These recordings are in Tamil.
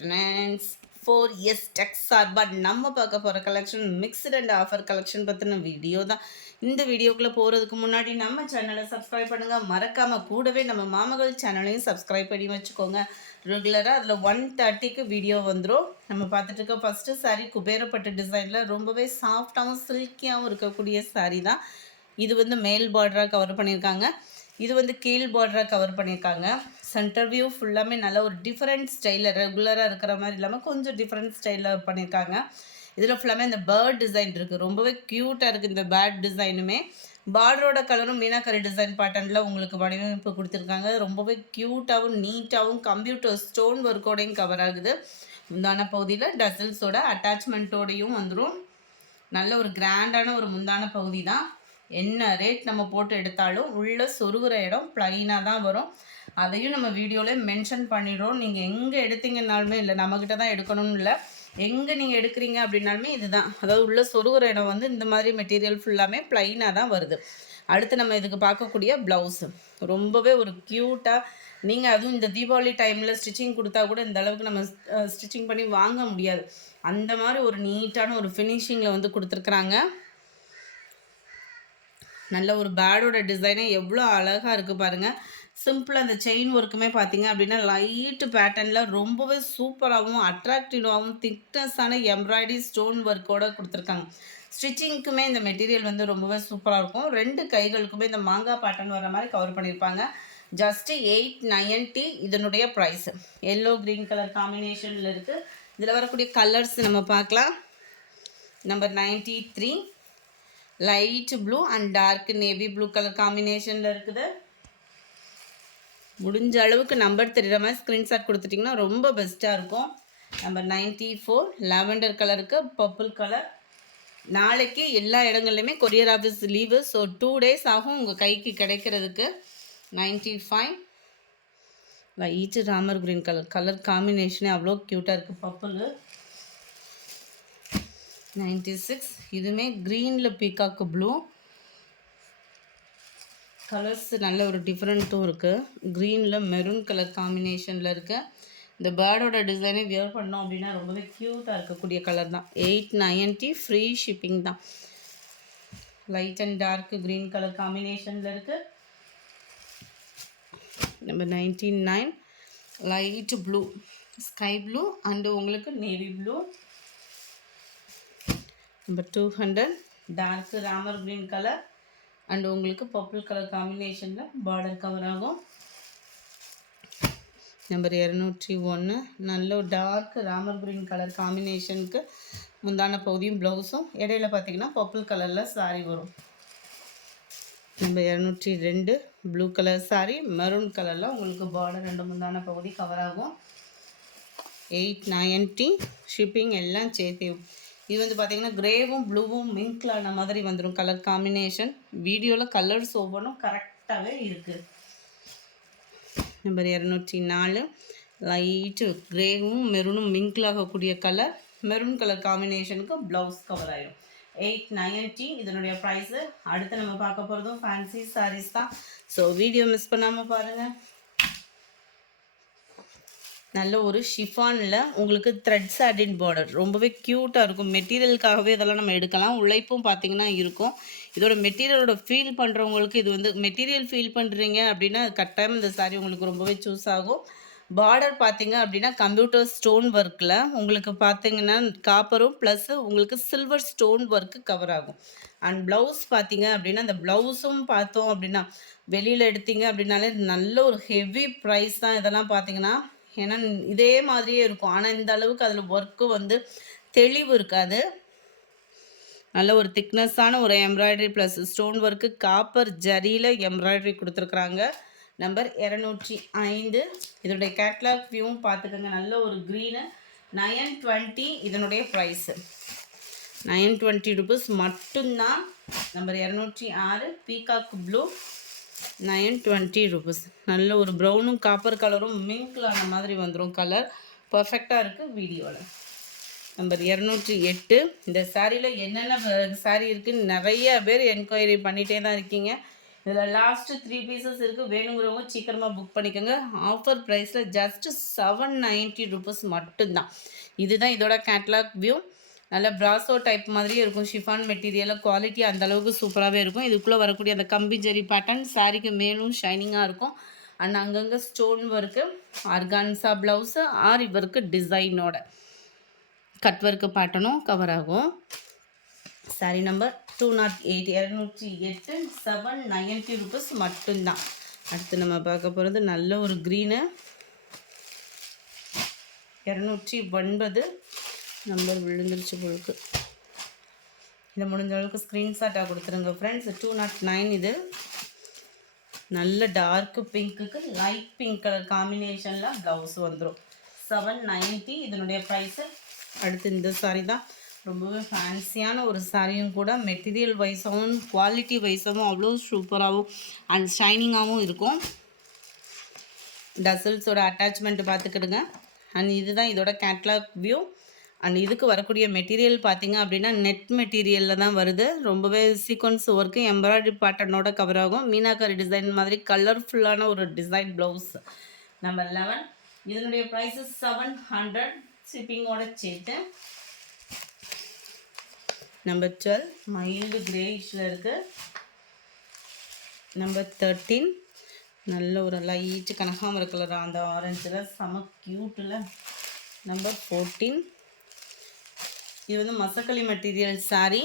ஃப்ரெண்ட்ஸ் 4S டெக் சார்பாக நம்ம பார்க்க போகிற collection mixed and offer collection பற்றின வீடியோ தான். இந்த வீடியோக்குள்ளே போகிறதுக்கு முன்னாடி நம்ம சேனலை சப்ஸ்கிரைப் பண்ணுங்கள். மறக்காமல் கூடவே நம்ம மாமகள் சேனலையும் சப்ஸ்கிரைப் பண்ணி வச்சுக்கோங்க. ரெகுலராக அதில் 1:30க்கு வீடியோ வந்துடும். நம்ம பார்த்துட்டு இருக்க ஃபஸ்ட்டு சாரீ குபேரப்பட்டு டிசைனில் ரொம்பவே சாஃப்டாகவும் சில்கியாகவும் இருக்கக்கூடிய சாரீ தான். இது வந்து மேல் பார்டராக கவர் பண்ணியிருக்காங்க. இது வந்து கீழ் பார்டராக கவர் பண்ணியிருக்காங்க. சென்டர் வியூ ஃபுல்லாமே நல்ல ஒரு டிஃப்ரெண்ட் ஸ்டைலில் ரெகுலராக இருக்கிற மாதிரி இல்லாமல் கொஞ்சம் டிஃப்ரெண்ட் ஸ்டைலில் பண்ணியிருக்காங்க. இதில் ஃபுல்லாமே இந்த பேர்ட் டிசைன் இருக்குது. ரொம்பவே க்யூட்டாக இருக்குது இந்த பேர்ட் டிசைனுமே. பார்டரோட கலரும் மீனாக்கரி டிசைன் பேட்டர்னில் உங்களுக்கு வடிவமைப்பு கொடுத்துருக்காங்க. ரொம்பவே க்யூட்டாகவும் நீட்டாகவும் கம்ப்யூட்டர் ஸ்டோன் ஒர்க்கோடையும் கவர் ஆகுது. முந்தான பகுதியில் டசல்ஸோட அட்டாச்மெண்ட்டோடையும் வந்துடும். நல்ல ஒரு கிராண்டான ஒரு முந்தான பகுதி தான். என்ன ரேட் நம்ம போட்டு எடுத்தாலும் உள்ளே சொருகிற இடம் ப்ளைனாக தான் வரும். அதையும் நம்ம வீடியோவில் மென்ஷன் பண்ணிடுறோம். நீங்கள் எங்கே எடுத்தீங்கன்னாலுமே இல்லை நம்மக்கிட்ட தான் எடுக்கணும்னு இல்லை, எங்கே நீங்கள் எடுக்கிறீங்க அப்படின்னாலுமே இதுதான். அதாவது உள்ளே சொருகிற இடம் வந்து இந்த மாதிரி மெட்டீரியல் ஃபுல்லாமே ப்ளைனாக தான் வருது. அடுத்து நம்ம இதுக்கு பார்க்கக்கூடிய ப்ளவுஸு ரொம்பவே ஒரு க்யூட்டாக, நீங்கள் அதுவும் இந்த தீபாவளி டைமில் ஸ்டிச்சிங் கொடுத்தா கூட இந்த அளவுக்கு நம்ம ஸ்டிச்சிங் பண்ணி வாங்க முடியாது. அந்த மாதிரி ஒரு நீட்டான ஒரு ஃபினிஷிங்கில் வந்து கொடுத்துருக்குறாங்க. நல்ல ஒரு பேடோட டிசைனே எவ்வளோ அழகாக இருக்குது பாருங்கள். சிம்பிளாக அந்த செயின் ஒர்க்குமே பார்த்தீங்க அப்படின்னா லைட்டு பேட்டர்னில் ரொம்பவே சூப்பராகவும் அட்ராக்டிவாகவும் திக்னஸான எம்ப்ராய்டரி ஸ்டோன் ஒர்க்கோடு கொடுத்துருக்காங்க. ஸ்டிச்சிங்க்குமே இந்த மெட்டீரியல் வந்து ரொம்பவே சூப்பராக இருக்கும். 2 கைகளுக்குமே இந்த மாங்காய் பேட்டர்ன் வர மாதிரி கவர் பண்ணியிருப்பாங்க. ஜஸ்ட்டு 890 இதனுடைய ப்ரைஸு. எல்லோ க்ரீன் கலர் காம்பினேஷனில் இருக்குது. இதில் வரக்கூடிய கலர்ஸ் நம்ம பார்க்கலாம். Number 93 light blue and dark navy blue colour காம்பினேஷனில் இருக்குது. முடிஞ்ச அளவுக்கு நம்பர் தெரிகிற மாதிரி ஸ்க்ரீன்ஷாட் கொடுத்துட்டிங்கன்னா ரொம்ப பெஸ்ட்டாக இருக்கும். நம்பர் 94 லாவெண்டர் கலருக்கு பர்பிள் கலர். நாளைக்கு எல்லா இடங்கள்லையுமே courier office leave, so 2 days ஆகும் உங்கள் கைக்கு கிடைக்கிறதுக்கு. 95 லைட் ராமர் க்ரீன் கலர் காம்பினேஷனே அவ்வளோ க்யூட்டாக இருக்குது பர்பிள். 96 இதுவுமே க்ரீனில் பீகாக்கு ப்ளூ கலர்ஸ் நல்ல ஒரு டிஃப்ரெண்ட்டும் இருக்குது. க்ரீனில் மெரூன் கலர் காம்பினேஷனில் இருக்குது. இந்த பேர்டோட டிசைனே வியர் பண்ணோம் அப்படின்னா ரொம்பவே க்யூட்டாக இருக்கக்கூடிய கலர் தான். 890 ஃப்ரீ ஷிப்பிங் தான். Light and dark green colour காம்பினேஷனில் இருக்குது. Number 99 light blue sky blue and உங்களுக்கு navy blue. Number 200 dark Ramar green colour and உங்களுக்கு பர்பிள் கலர் காம்பினேஷனில் பார்டர் கவர் ஆகும். நம்பர் 201 நல்ல டார்க் ராமர் க்ரீன் கலர் காம்பினேஷனுக்கு முந்தான பகுதியும் ப்ளவுஸும் இடையில பார்த்தீங்கன்னா பர்பிள் கலரில் சாரீ வரும். Number 202 blue colour sari maroon கலரில் உங்களுக்கு பார்டர் 2 முந்தான பகுதி கவர் ஆகும். 890 ஷிப்பிங் எல்லாம் சேர்த்து. இது வந்து பார்த்திங்கன்னா க்ரேவும் ப்ளூவும் மிங்க்லான மாதிரி வந்துடும் கலர் காம்பினேஷன். வீடியோவில் கலர்ஸ் ஒவ்வொன்றும் கரெக்டாகவே இருக்குது. நம்பர் 204 லைட்டு க்ரேவும் மெரூனும் மிங்க்லாகக்கூடிய கலர். மெரூன் கலர் காம்பினேஷனுக்கு ப்ளவுஸ் கவர் ஆகிடும். 890 இதனுடைய ப்ரைஸு. அடுத்து நம்ம பார்க்க போகிறதும் ஃபேன்சி சாரீஸ் தான். ஸோ வீடியோ மிஸ் பண்ணாமல் பாருங்கள். நல்ல ஒரு ஷிஃபானில் உங்களுக்கு த்ரெட் சாட்டின் பார்டர் ரொம்பவே க்யூட்டாக இருக்கும். மெட்டீரியலுக்காகவே இதெல்லாம் நம்ம எடுக்கலாம். உழைப்பும் பார்த்திங்கன்னா இருக்கும். இதோட மெட்டீரியலோட ஃபீல் பண்ணுறவங்களுக்கு இது வந்து மெட்டீரியல் ஃபீல் பண்ணுறீங்க அப்படின்னா கட்டாயம் இந்த சாரீ உங்களுக்கு ரொம்பவே சூஸ் ஆகும். பார்டர் பார்த்திங்க அப்படின்னா கம்ப்யூட்டர் ஸ்டோன் ஒர்க்கில் உங்களுக்கு பார்த்திங்கன்னா காப்பரும் ப்ளஸ் உங்களுக்கு சில்வர் ஸ்டோன் ஒர்க்கு கவர் ஆகும். அண்ட் ப்ளவுஸ் பார்த்திங்க அப்படின்னா அந்த ப்ளவுஸும் பார்த்தோம் அப்படின்னா வெளியில் எடுத்தீங்க அப்படின்னாலே நல்ல ஒரு ஹெவி ப்ரைஸ் தான் இதெல்லாம் பார்த்திங்கன்னா. ஏன்னா இதே மாதிரியே இருக்கும், ஆனால் இந்த அளவுக்கு அதில் ஒர்க்கு வந்து தெளிவு இருக்காது. நல்ல ஒரு திக்னஸான ஒரு embroidery plus stone work copper ஜரியில் எம்ப்ராய்டரி கொடுத்துருக்குறாங்க. நம்பர் 205 இதனுடைய கேட்லாக் வியூவும் பார்த்துக்கோங்க. நல்ல ஒரு க்ரீனு. 920 இதனுடைய ப்ரைஸு. 920 ருபீஸ் மட்டும்தான். Number 206 peacock blue 920 rupees. நல்ல ஒரு ப்ரௌனும் காப்பர் கலரும் மிங்க்லான மாதிரி வந்துடும் கலர். பர்ஃபெக்டாக இருக்குது வீடியோவில். நம்பர் 208 இந்த சாரியில் என்னென்ன சாரீ இருக்குதுன்னு நிறைய பேர் என்கொயரி பண்ணிகிட்டே தான் இருக்கீங்க. இதில் லாஸ்ட்டு 3 பீசஸ் இருக்குது. வேணுங்கிறவங்க சீக்கிரமாக புக் பண்ணிக்கோங்க. ஆஃபர் ப்ரைஸில் ஜஸ்ட்டு 790 ருபீஸ் மட்டும்தான். இதுதான் இதோட கேட்லாக் வியூ. நல்ல பிராசோ டைப் மாதிரியே இருக்கும். ஷிஃபான் மெட்டீரியலில் குவாலிட்டி அந்தளவுக்கு சூப்பராகவே இருக்கும். இதுக்குள்ளே வரக்கூடிய அந்த கம்பி ஜரி பேட்டர்ன் சாரிக்கு மேலும் ஷைனிங்காக இருக்கும். அண்ட் அங்கங்கே ஸ்டோன் ஒர்க்கு, ஆர்கான்சா ப்ளவுஸு, ஆரி ஒர்க்கு டிசைனோட கட் ஒர்க்கு பேட்டர்னும் கவர் ஆகும். சாரி நம்பர் 208 790 ருபீஸ் மட்டும்தான். அடுத்து நம்ம பார்க்க போகிறது நல்ல ஒரு க்ரீனு 209 நம்பர் விழுந்துருச்சு பொழுது. இதை முடிஞ்ச அளவுக்கு ஸ்க்ரீன்ஷாட்டாக கொடுத்துருங்க ஃப்ரெண்ட்ஸ். 209 இது நல்ல டார்க்கு பிங்க்குக்கு லைட் பிங்க் கலர் காம்பினேஷனில் ப்ளவுஸ் வந்துடும். 790 இதனுடைய ப்ரைஸு. அடுத்து இந்த சாரீ தான் ரொம்பவே ஃபேன்சியான ஒரு சாரியும் கூட. மெட்டீரியல் வைஸாகவும் குவாலிட்டி வைஸாகவும் அவ்வளோ சூப்பராகவும் அண்ட் ஷைனிங்காகவும் இருக்கும். டசல்ஸோட அட்டாச்மெண்ட் பார்த்துக்கிடுங்க. அண்ட் இதுதான் இதோட கேட்லாக் வியூ. அண்ட் இதுக்கு வரக்கூடிய மெட்டீரியல் பார்த்திங்க அப்படின்னா நெட் மெட்டீரியலில் தான் வருது. ரொம்பவே சீக்வன்ஸ் ஒர்க்கு எம்ப்ராய்டரி பேட்டர்னோட கவர் ஆகும். மீனாக்கரி டிசைன் மாதிரி கலர்ஃபுல்லான ஒரு டிசைன் ப்ளவுஸ். நம்பர் 11 இதனுடைய ப்ரைஸு 700 ஷிப்பிங்கோட சேர்த்து. நம்பர் 12 மைல்டு கிரேஷில் இருக்குது. நம்பர் 13 நல்ல ஒரு லைட்டு கனகாமர கலர் அந்த ஆரஞ்சில் செம க்யூட்டில். நம்பர் 14 இது வந்து மசக்களி மெட்டீரியல் சாரீ.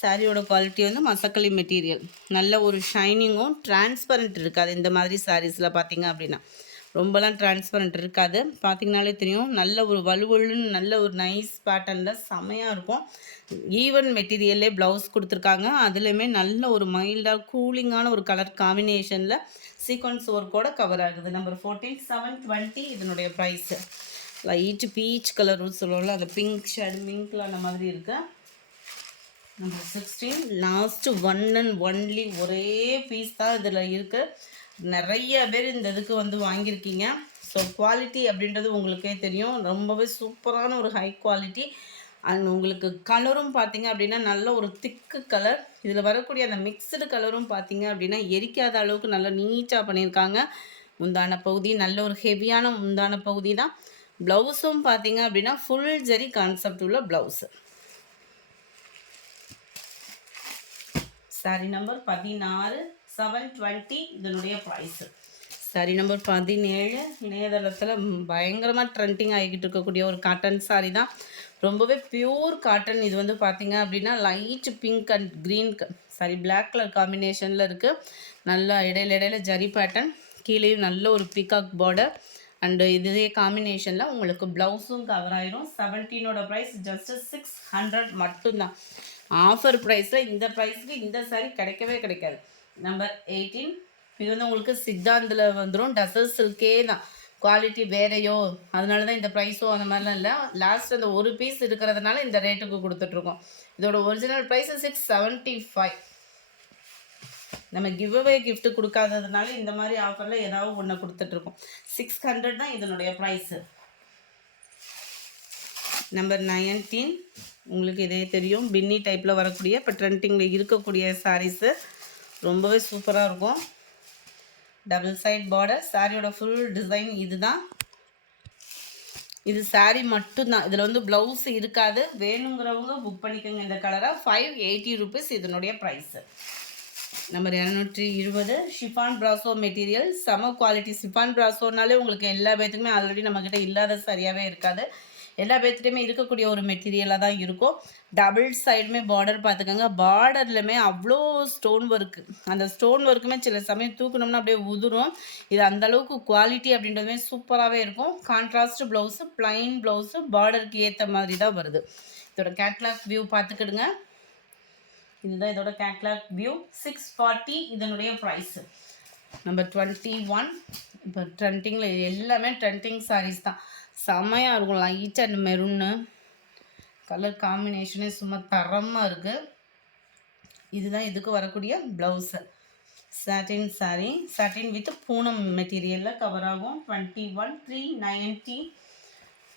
சாரியோட குவாலிட்டி வந்து மசக்களி மெட்டீரியல். நல்ல ஒரு ஷைனிங்கும் டிரான்ஸ்பரண்ட் இருக்காது இந்த மாதிரி சாரீஸில் பார்த்திங்க அப்படின்னா. ரொம்பலாம் டிரான்ஸ்பரண்ட் இருக்காது. பார்த்திங்கனாலே தெரியும். நல்ல ஒரு வலுவலுன்னு நல்ல ஒரு நைஸ் பேட்டர்னில் செமையாக இருக்கும். ஈவன் மெட்டீரியல்லே ப்ளவுஸ் கொடுத்துருக்காங்க. அதுலேயுமே நல்ல ஒரு மைல்டாக கூலிங்கான ஒரு கலர் காம்பினேஷனில் சீக்வன்ஸ் ஒர்க்கோட கவர் ஆகுது. நம்பர் 14 720 இதனுடைய ப்ரைஸு. லைட்டு பீச் கலர்னு சொல்லுவோம்ல, அந்த பிங்க் ஷேட் மிங்க்ல அந்த மாதிரி இருக்கு. நம்பர் 16 லாஸ்ட்டு 1 and only ஒரே பீஸ் தான் இதில் இருக்குது. நிறைய பேர் இந்த இதுக்கு வந்து வாங்கியிருக்கீங்க. ஸோ குவாலிட்டி அப்படின்றது உங்களுக்கே தெரியும். ரொம்பவே சூப்பரான ஒரு ஹை குவாலிட்டி. அண்ட் உங்களுக்கு கலரும் பார்த்திங்க அப்படின்னா நல்ல ஒரு திக்கு கலர். இதில் வரக்கூடிய அந்த மிக்சடு கலரும் பார்த்திங்க அப்படின்னா எரிக்காத அளவுக்கு நல்லா நீட்டாக பண்ணியிருக்காங்க. முந்தான பகுதி நல்ல ஒரு ஹெவியான முந்தான பகுதி தான். ப்ளவுஸும் பார்த்திங்க அப்படின்னா ஃபுல் ஜரி கான்செப்ட் உள்ள ப்ளவுஸு. சாரி நம்பர் 16 720 இதனுடைய ப்ரைஸு. சாரி நம்பர் 17 இணையதளத்தில் பயங்கரமாக ட்ரெண்டிங் ஆகிக்கிட்டு இருக்கக்கூடிய ஒரு காட்டன் சாரி தான். ரொம்பவே பியூர் காட்டன். இது வந்து பார்த்திங்க அப்படின்னா light pink and green sari black colour காம்பினேஷனில் இருக்குது. நல்லா இடையில ஜரி பேட்டர்ன், கீழேயும் நல்ல ஒரு பீகாக் பார்டர். அண்டு இதே காம்பினேஷனில் உங்களுக்கு ப்ளவுஸும் கவர் ஆயிரும். 17ஓட ப்ரைஸ் ஜஸ்ட்டு 600 மட்டும்தான். ஆஃபர் ப்ரைஸில் இந்த ப்ரைஸுக்கு இந்த சாரீ கிடைக்கவே கிடைக்காது. நம்பர் 18 இது வந்து உங்களுக்கு சித்தாந்தில் வந்துடும். டசர் சில்கே தான். குவாலிட்டி வேறையோ அதனால தான் இந்த ப்ரைஸோ அந்த மாதிரிலாம் இல்லை. லாஸ்ட் அந்த ஒரு பீஸ் இருக்கிறதுனால இந்த ரேட்டுக்கு கொடுத்துட்ருக்கோம். இதோட ஒரிஜினல் ப்ரைஸு 675. நம்ம கிவ் அவே கிஃப்ட் கொடுக்காததுனால இந்த மாதிரி ஆஃபரில் ஏதாவது ஒன்று கொடுத்துட்ருக்கோம். 600 தான் இதனுடைய ப்ரைஸு. நம்பர் 19 உங்களுக்கு இதே தெரியும். பின்னி டைப்பில் வரக்கூடிய இப்போ ட்ரெண்டிங்கில் இருக்கக்கூடிய சாரீஸு ரொம்பவே சூப்பராக இருக்கும். Double side border. சாரியோட ஃபுல் டிசைன் இது தான். இது சாரீ மட்டும்தான். இதில் வந்து ப்ளவுஸ் இருக்காது. வேணுங்கிறவங்க புக் பண்ணிக்கோங்க இந்த கலராக. 580 ருபீஸ் இதனுடைய ப்ரைஸு. Number 220 chiffon ப்ராசோ material. செம குவாலிட்டி. ஷிஃபான் ப்ராசோனாலே உங்களுக்கு எல்லா பேத்துக்குமே ஆல்ரெடி நம்மக்கிட்ட இல்லாத சரியாகவே இருக்காது. எல்லா பேர்த்துட்டையுமே இருக்கக்கூடிய ஒரு மெட்டீரியலாக தான் இருக்கும். டபுள் சைடுமே பார்டர் பார்த்துக்கோங்க. பார்டர்லையுமே அவ்வளோ ஸ்டோன் ஒர்க்கு. அந்த ஸ்டோன் ஒர்க்குமே சில சமயம் தூக்கணும்னா அப்படியே உதிரும். இது அந்தளவுக்கு குவாலிட்டி அப்படின்றதுமே சூப்பராகவே இருக்கும். கான்ட்ராஸ்ட் ப்ளவுஸு, ப்ளைன் ப்ளவுஸு, பார்டருக்கு ஏற்ற மாதிரி தான் வருது. இதோட கேட்லாக் வியூ பார்த்துக்கிடுங்க. இதுதான் இதோட கேட்லாக் வியூ. 640 இதனுடைய ப்ரைஸு. நம்பர் 21 இப்போ ட்ரெண்டிங்கில் எல்லாமே ட்ரெண்டிங் சாரீஸ் தான். செம்மையாக இருக்கும். லைட் அண்ட் மெரூன்னு கலர் காம்பினேஷனே சும்மா தரமாக இருக்குது. இதுதான் இதுக்கு வரக்கூடிய blouse. Satin sari. Satin with Poonam மெட்டீரியலில் கவர் ஆகும். 21,390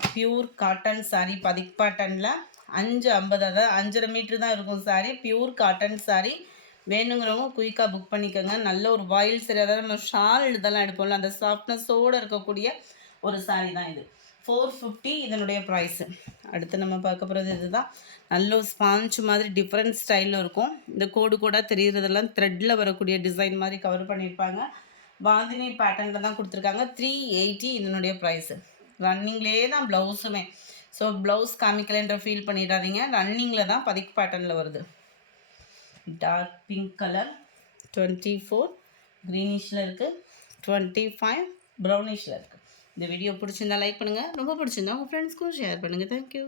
பியூர் காட்டன் சாரீ. பதிக் பேட்டர்னில் 550 அதாவது 5.5 மீட்ரு தான் இருக்கும் சாரீ. Pure cotton sari. வேணுங்கிறவங்க குயிக்காக புக் பண்ணிக்கோங்க. நல்ல ஒரு வாயில் சரி, அதாவது நம்ம ஷால் இதெல்லாம் எடுப்போம்ல, அந்த சாஃப்ட்னஸோடு இருக்கக்கூடிய ஒரு சாரீ தான் இது. 450 இதனுடைய ப்ரைஸு. அடுத்து நம்ம பார்க்க போகிறது இதுதான். நல்ல ஒரு ஸ்பாஞ்ச் மாதிரி டிஃப்ரெண்ட் ஸ்டைலில் இருக்கும். இந்த கோடு கூட தெரிகிறதெல்லாம் த்ரெட்டில் வரக்கூடிய டிசைன் மாதிரி கவர் பண்ணியிருப்பாங்க. பாந்தினி பேட்டர்னில் தான் கொடுத்துருக்காங்க. 380 இதனுடைய ப்ரைஸு. ரன்னிங்லேயே தான் ப்ளவுஸுமே. ஸோ ப்ளவுஸ் காமிக்கலைன்ற ஃபீல் பண்ணிடாதீங்க. ரன்னிங்கில் தான் பதிக் பேட்டர்னில் வருது. டார்க் பிங்க் கலர் 24 க்ரீனிஷில் இருக்குது, 25 ப்ரௌனிஷில் இருக்குது. இந்த வீடியோ பிடிச்சிருந்தா லைக் பண்ணுங்கள். ரொம்ப பிடிச்சிருந்தா உங்கள் ஃப்ரெண்ட்ஸ்க்கும் ஷேர் பண்ணுங்கள். தேங்க்யூ.